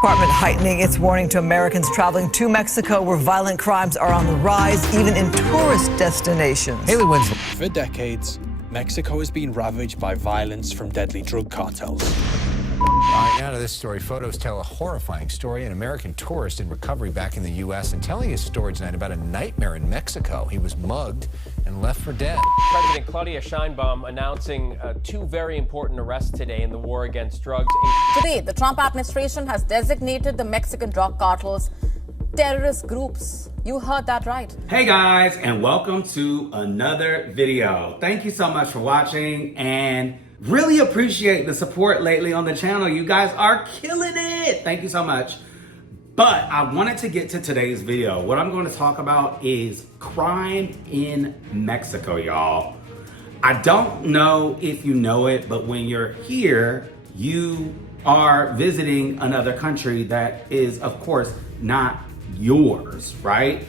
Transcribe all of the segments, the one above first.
Department heightening its warning to Americans traveling to Mexico, where violent crimes are on the rise, even in tourist destinations. Haley wins. For decades, Mexico has been ravaged by violence from deadly drug cartels. All right, now to this story. Photos tell a horrifying story. An American tourist in recovery back in the U.S. and telling his story tonight about a nightmare in Mexico. He was mugged and left for dead. President Claudia Sheinbaum announcing two very important arrests today in the war against drugs. Today, the Trump administration has designated the Mexican drug cartels terrorist groups. You heard that right. Hey guys, and welcome to another video. Thank you so much for watching and really appreciate the support lately on the channel. You guys are killing it. Thank you so much. But I wanted to get to today's video. What I'm going to talk about is crime in Mexico, y'all. I don't know if you know it, but when you're here, you are visiting another country that is, of course, not yours, right?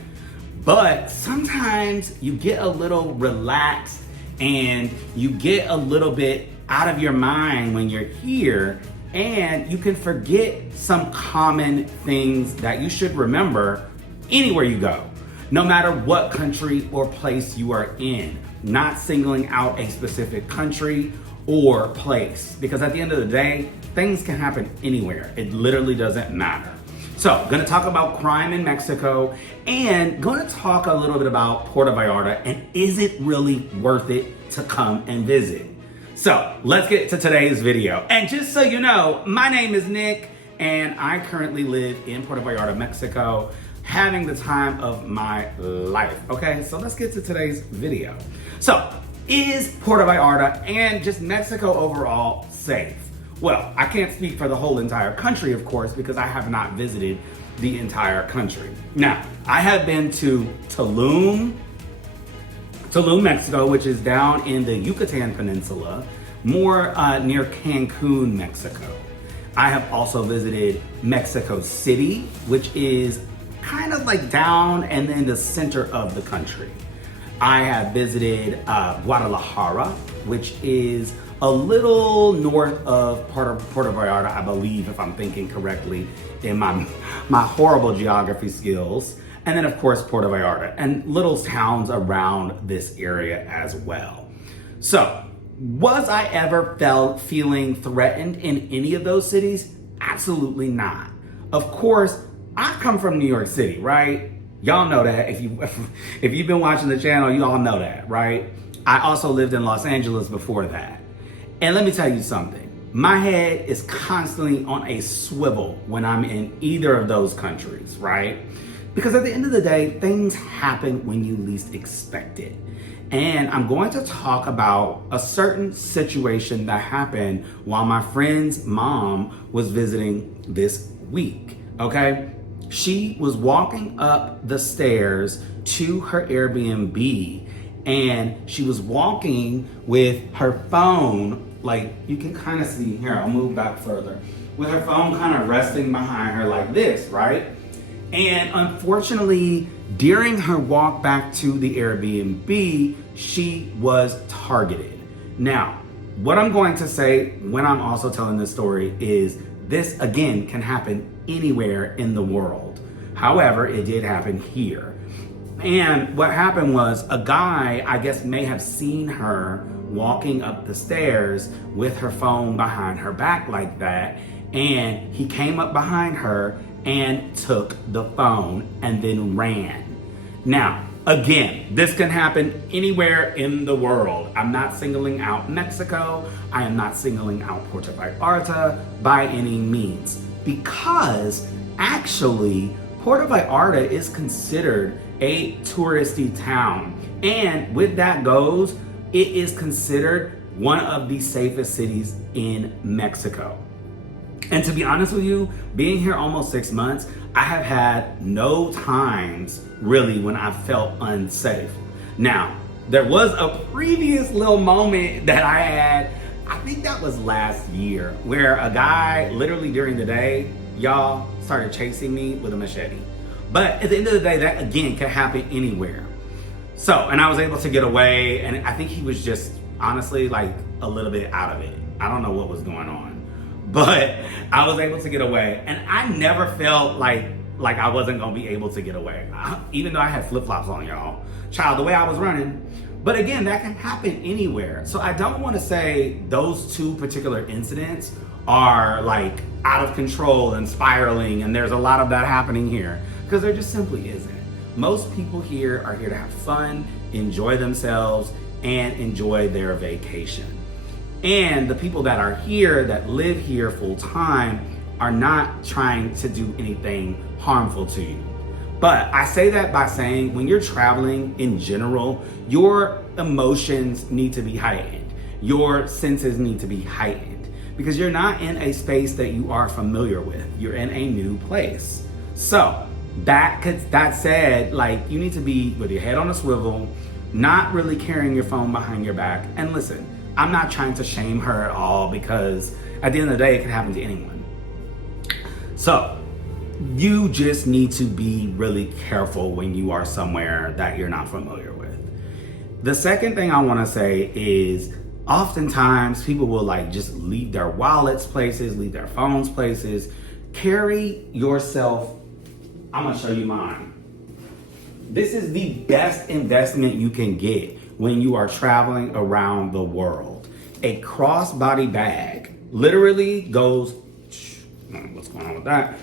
But sometimes you get a little relaxed and you get a little bit out of your mind when you're here, and you can forget some common things that you should remember anywhere you go, no matter what country or place you are in. Not singling out a specific country or place, because at the end of the day, things can happen anywhere. It literally doesn't matter. So, gonna talk about crime in Mexico and gonna talk a little bit about Puerto Vallarta and is it really worth it to come and visit? So, let's get to today's video. And just so you know, my name is Nick and I currently live in Puerto Vallarta, Mexico, having the time of my life. Okay, so let's get to today's video. So, is Puerto Vallarta and just Mexico overall safe? Well, I can't speak for the whole entire country, of course, because I have not visited the entire country. Now, I have been to Tulum, Mexico, which is down in the Yucatan Peninsula, more near Cancun, Mexico. I have also visited Mexico City, which is kind of like down and in the center of the country. I have visited Guadalajara, which is a little north of Puerto Vallarta, I believe, if I'm thinking correctly in my horrible geography skills. And then of course, Puerto Vallarta and little towns around this area as well. So, was I ever feeling threatened in any of those cities? Absolutely not. Of course, I come from New York City, right? Y'all know that. If you've been watching the channel, you all know that, right? I also lived in Los Angeles before that. And let me tell you something. My head is constantly on a swivel when I'm in either of those countries, right? Because at the end of the day, things happen when you least expect it. And I'm going to talk about a certain situation that happened while my friend's mom was visiting this week, okay? She was walking up the stairs to her Airbnb and she was walking with her phone, like you can kind of see here, I'll move back further, with her phone kind of resting behind her like this, right? And unfortunately, during her walk back to the Airbnb, she was targeted. Now, what I'm going to say when I'm also telling this story is this, again, can happen anywhere in the world. However, it did happen here. And what happened was a guy, I guess, may have seen her walking up the stairs with her phone behind her back like that. And he came up behind her and took the phone and then ran. Now, again, this can happen anywhere in the world. I'm not singling out Mexico. I am not singling out Puerto Vallarta by any means, because actually Puerto Vallarta is considered a touristy town. And with that goes, it is considered one of the safest cities in Mexico. And to be honest with you, being here almost 6 months, I have had no times really when I felt unsafe. Now, there was a previous little moment that I had, I think that was last year, where a guy literally during the day, y'all, started chasing me with a machete. But at the end of the day, that again can happen anywhere. So, and I was able to get away, and I think he was just honestly like a little bit out of it. I don't know what was going on. but I was able to get away. And I never felt like I wasn't gonna be able to get away. Even though I had flip-flops on, y'all. Child, the way I was running. But again, that can happen anywhere. So I don't wanna say those two particular incidents are like out of control and spiraling and there's a lot of that happening here, because there just simply isn't. Most people here are here to have fun, enjoy themselves, and enjoy their vacation. And the people that are here, that live here full time, are not trying to do anything harmful to you. But I say that by saying when you're traveling in general, your emotions need to be heightened. Your senses need to be heightened because you're not in a space that you are familiar with. You're in a new place. So that said, like, you need to be with your head on a swivel, not really carrying your phone behind your back. And listen, I'm not trying to shame her at all because at the end of the day, it could happen to anyone. So you just need to be really careful when you are somewhere that you're not familiar with. The second thing I want to say is oftentimes people will like just leave their wallets places, leave their phones places. Carry yourself. I'm gonna show you mine. This is the best investment you can get when you are traveling around the world. A crossbody bag literally goes, what's going on with that?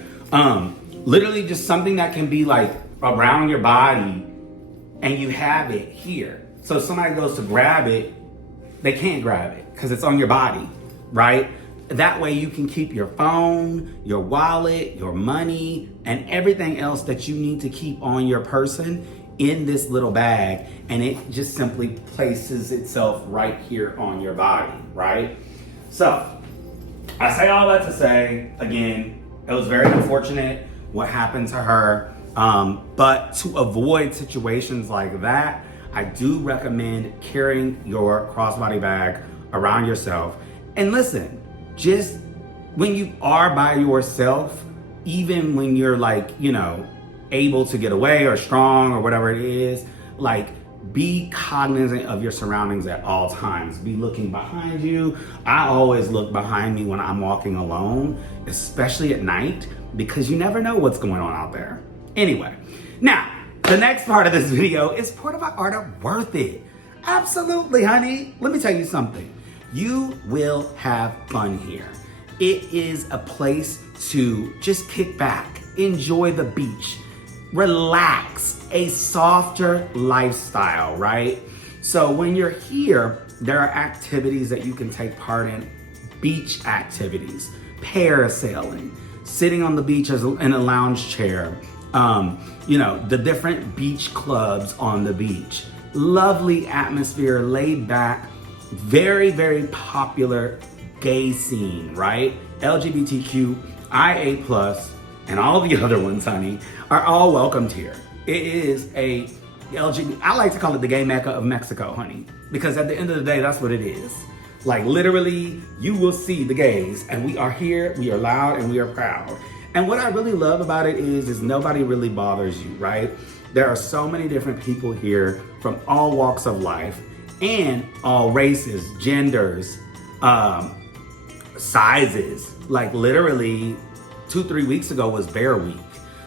Literally just something that can be like around your body and you have it here. So if somebody goes to grab it, they can't grab it because it's on your body, right? That way you can keep your phone, your wallet, your money, and everything else that you need to keep on your person in this little bag, and it just simply places itself right here on your body, right? So, I say all that to say, again, it was very unfortunate what happened to her, but to avoid situations like that, I do recommend carrying your crossbody bag around yourself. And listen, just when you are by yourself, even when you're like, you know, able to get away or strong or whatever it is, like be cognizant of your surroundings at all times. Be looking behind you. I always look behind me when I'm walking alone, especially at night, because you never know what's going on out there. Anyway, now, the next part of this video is Puerto Vallarta worth it? Absolutely, honey. Let me tell you something. You will have fun here. It is a place to just kick back, enjoy the beach, relax, a softer lifestyle, right? So when you're here, there are activities that you can take part in, beach activities, parasailing, sitting on the beach in a lounge chair, you know, the different beach clubs on the beach. Lovely atmosphere, laid back, very, very popular gay scene, right? LGBTQ, IA+, and all the other ones, honey, are all welcomed here. It is a I like to call it the gay mecca of Mexico, honey, because at the end of the day, that's what it is. Like literally, you will see the gays, and we are here, we are loud, and we are proud. And what I really love about it is nobody really bothers you, right? There are so many different people here from all walks of life and all races, genders, sizes. Like literally 2-3 weeks ago was Bear Week.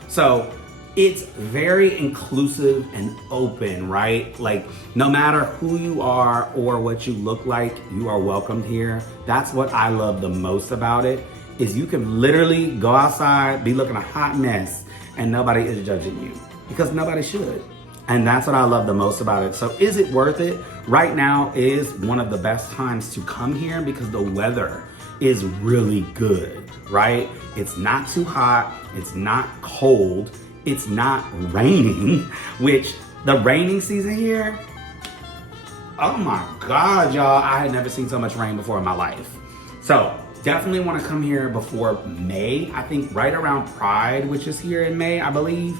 So it's very inclusive and open, right? Like no matter who you are or what you look like, you are welcomed here. That's what I love the most about it, is you can literally go outside, be looking a hot mess, and nobody is judging you because nobody should. And that's what I love the most about it. So is it worth it? Right now is one of the best times to come here because the weather is really good, right? It's not too hot, it's not cold, it's not raining, which the raining season here, oh my God, y'all, I had never seen so much rain before in my life. So definitely want to come here before May. I think right around Pride, which is here in May, I believe.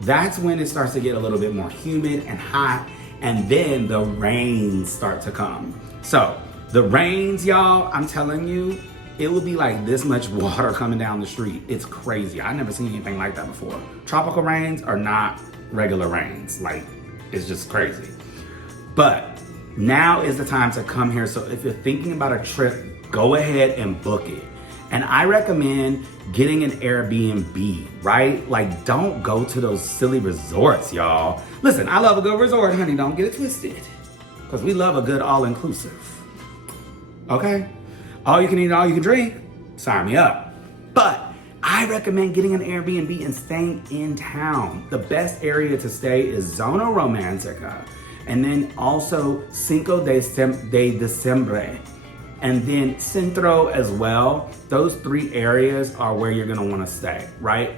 That's when it starts to get a little bit more humid and hot, and then the rains start to come. So the rains, y'all, I'm telling you, it will be like this much water coming down the street. It's crazy. I've never seen anything like that before. Tropical rains are not regular rains. Like, it's just crazy. But now is the time to come here. So if you're thinking about a trip, go ahead and book it. And I recommend getting an Airbnb, right? Like, don't go to those silly resorts, y'all. Listen, I love a good resort, honey. Don't get it twisted. Because we love a good all-inclusive. Okay? All you can eat, all you can drink. Sign me up. But I recommend getting an Airbnb and staying in town. The best area to stay is Zona Romantica. And then also Cinco de Diciembre. And then Centro as well. Those 3 areas are where you're gonna wanna stay, right?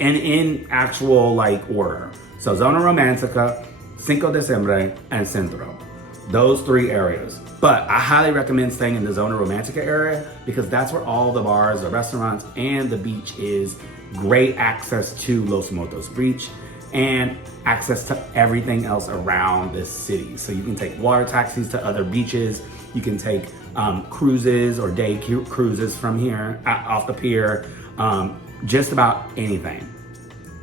And in actual like order. So Zona Romantica, Cinco de Diciembre, and Centro. Those 3 areas. But I highly recommend staying in the Zona Romantica area because that's where all the bars, the restaurants, and the beach is. Great access to Los Motos Beach and access to everything else around this city. So you can take water taxis to other beaches. You can take cruises or day cruises from here, off the pier, just about anything.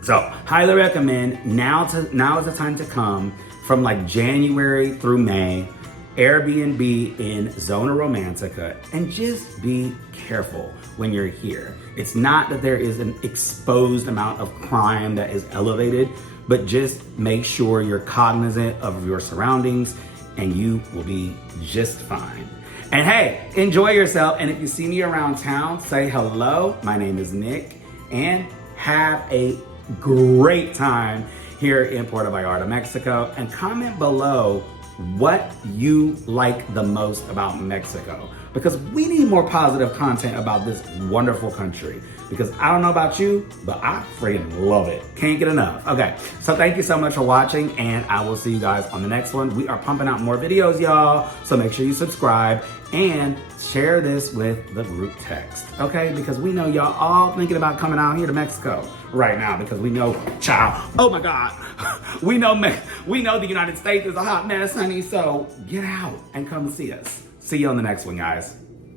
So highly recommend, now is the time to come from like January through May, Airbnb in Zona Romantica, and just be careful when you're here. It's not that there is an exposed amount of crime that is elevated, but just make sure you're cognizant of your surroundings and you will be just fine. And hey, enjoy yourself. And if you see me around town, say hello. My name is Nick, and have a great time here in Puerto Vallarta, Mexico. And comment below what you like the most about Mexico, because we need more positive content about this wonderful country, because I don't know about you, but I freaking love it. Can't get enough. Okay, so thank you so much for watching, and I will see you guys on the next one. We are pumping out more videos, y'all, so make sure you subscribe and share this with the group text, okay? Because we know y'all all thinking about coming out here to Mexico right now, because we know, child, oh my God, we know the United States is a hot mess, honey, so get out and come see us. See you on the next one, guys.